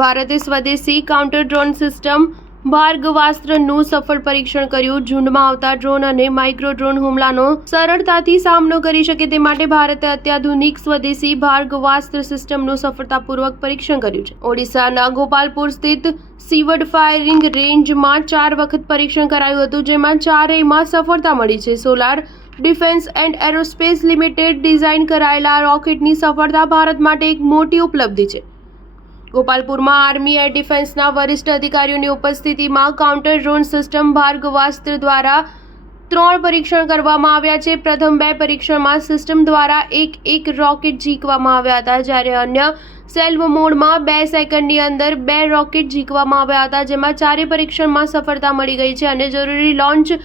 ભારતે સ્વદેશી counter drone system ભાર્ગવાસ્ત્રનું સફળ પરીક્ષણ કર્યું. ઝુંડમાં આવતા ડ્રોન અને માઇક્રો ડ્રોન હુમલાનો સરળતાથી સામનો કરી શકે તે માટે ભારતે અત્યાધુનિક સ્વદેશી ભાર્ગવાસ્ત્ર સિસ્ટમનું સફળતાપૂર્વક પરીક્ષણ કર્યું છે. ઓડિશાના ગોપાલપુર સ્થિત સીવડ ફાયરિંગ રેન્જમાં 4 વખત પરીક્ષણ કરાયું હતું, જેમાં 4માં સફળતા મળી છે. Solar defence and aerospace limited design કરાયેલા રોકેટની સફળતા ભારત માટે એક મોટી ઉપલબ્ધિ છે. ગોપાલપુરમાં આર્મી એર ડિફેન્સના વરિષ્ઠ અધિકારીઓની ઉપસ્થિતિમાં કાઉન્ટર ડ્રોન સિસ્ટમ ભાર્ગવાસ્ત્ર દ્વારા 3 પરીક્ષણ કરવામાં આવ્યા છે. પ્રથમ 2 પરીક્ષણમાં સિસ્ટમ દ્વારા એક રોકેટ ઝીકવામાં આવ્યા હતા, જ્યારે અન્ય સેલ્વ મોડમાં 2 સેકન્ડની અંદર 2 રોકેટ ઝીકવામાં આવ્યા હતા, જેમાં 4 પરીક્ષણમાં સફળતા મળી ગઈ છે અને જરૂરી લોન્ચ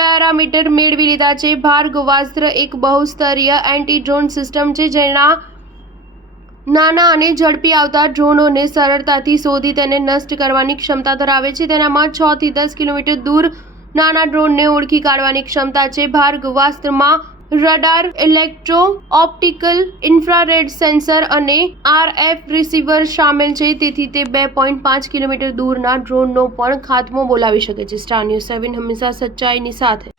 પેરામીટર મેળવી લીધા છે. ભાર્ગવાસ્ત્ર એક બહુસ્તરીય એન્ટી ડ્રોન સિસ્ટમ છે, જેના નાના અને ઝડપી આવતા ડ્રોનોને સરળતાથી શોધી તેને નષ્ટ કરવાની ક્ષમતા ધરાવે છે. તેનામાં 6 થી 10 કિલોમીટર દૂર નાના ડ્રોનને ઓળખી કાઢવાની ક્ષમતા છે. ભાર્ગવાસ્ત્રમાં radar, electro optical, infrared sensor અને RF રિસીવર સામેલ છે, તેથી તે 2.5 કિલોમીટર દૂરના ડ્રોનનો પણ ખાત્મો બોલાવી શકે છે. સ્ટાર ન્યૂઝ 7 હંમેશા સચ્ચાઈની સાથે.